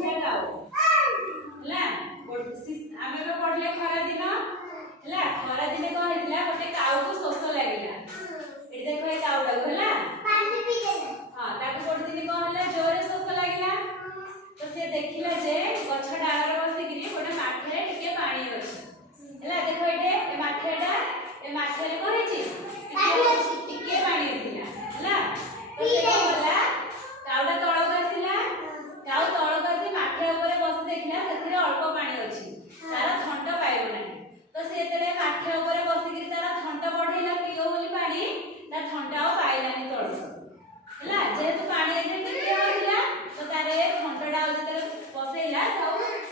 बुधिया गाओ हला आमे तो पढ़ले खरा दिन हला खरा दिन को हेतला गोटे काऊ को शोष लागिला एठी देखो ए काऊडा हला पानी पी ले हां ताको गोटे दिन को हला जोरे शोष लागिला तो से देखिला जे गछ डाळर बसिगिरी गोटे माठरे टिके पानी अछि हला देखो एटे ए माठेडा ए माठरे को हेची टिके पानी थिला हला तो से होला काऊडा तळक आसिला काऊ तळक आसी माठे ऊपर बस देखिला सेथिरे अल्प पानी अछि तार थंड पाइबो नाही तो से तेरे माठे ऊपर बसिगिरी तार थंड बढ़ेला पियो बोली पानी तार थंडा पाइलानी तळक हला जेहेतु पानी एथे टिके होइला तो तारे थंडा जेते पसेइला तो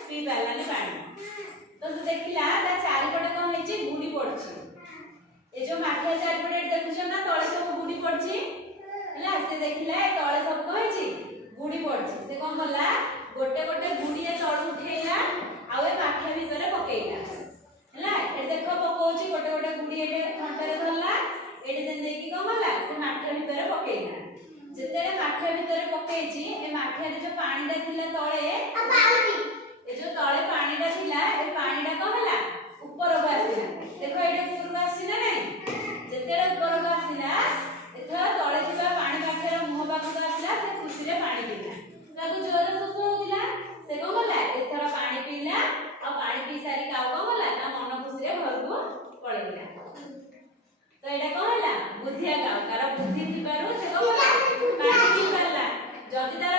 पी पाइलानी पानी तो से देखिला ता चारि पटे कोन हेची गुडी पड़छि ए जो माठे चारि पटे देखुछ ना तळे सब गुडी पड़छि हला से देखिला ए तळे सब को हेची गुडी पड़छि से कोन होला गोटे गोटे गुडी ए तळ उठेइला आ ए माठे भितरे पकेइला हला ए देखो पकोछि गोटे गोटे गुडी एटे थंडरे धरला एटे देन देकी कोन होला से माठे भितरे पकेइला जेते माठे भितरे पकेइछि ए माठे रे जो पानीटा थिला तळे ए जो तळे पानीटा थिला ए पानीटा कोन होला ऊपर को आसिला देखो एटे ऊपर को आसिला नै जेते ऊपर को आसिला एथरा तळे थिबा पानी पाखेर मुह पाखु आसिला से खुशी रे पानी पीला ताको जोर शोष होतिला से कोन होला एथरा पानी पीला आ पानी पी सारी काउ कोन होला ता मन खुशी रे घर को पळेला तो एटा कोन होला बुद्धिया काउ तार बुद्धि थिबारो से कोन होला पानी पी पाला जदी तार